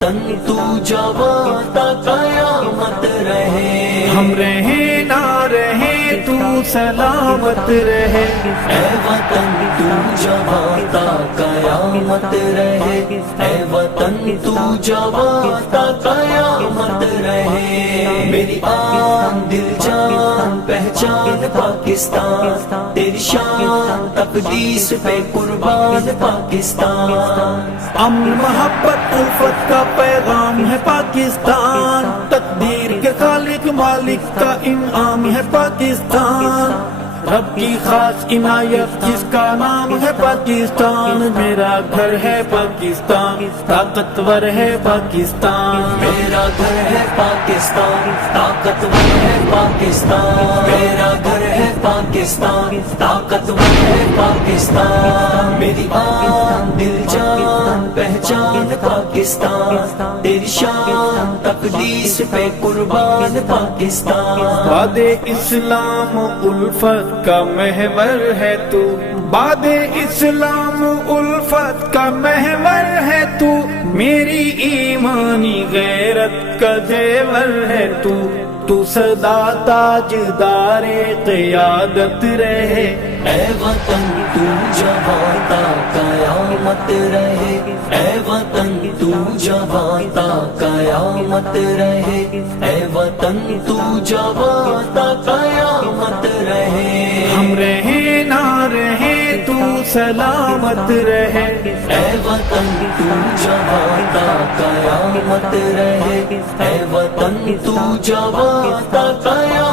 تن تو جواتا قیامت رہے، ہم رہیں نہ رہیں تو سلامت رہے، اے وطن تو جواتا قیامت رہے، اے وطن تو جواتا قیامت رہے۔ میری آن دل جان پہچان پاکستان، تیری شان تقدیس پہ قربان پاکستان۔ امن محبت الفت کا پیغام ہے پاکستان، تقدیر کے خالق مالک کا انعام ہے پاکستان، رب کی خاص عنایت جس کا نام ہے پاکستان۔ میرا گھر ہے پاکستان، طاقتور ہے پاکستان، میرا گھر ہے پاکستان، طاقتور ہے پاکستان، میرا گھر ہے پاکستان، طاقتور ہے پاکستان۔ میری آن دل جان پہچان پاکستان، تیری شان تقدیس پہ قربان پاکستان۔ باد اسلام الفت کا محور ہے تو، باد اسلام الفت کا محور ہے تو، میری ایمانی غیرت کا زیور ہے تو سدا تاجدار قیادت رہے، اے وطن تو جواتا قیامت رہے، اے وطن تو جواتا قیامت رہے، اے وطن تو جواتا قیامت رہے۔ ہم رہیں نہ رہیں تو سلامت رہے، اے وطن تو جواتا قیامت رہے، اے وطن تو جواتا قیامت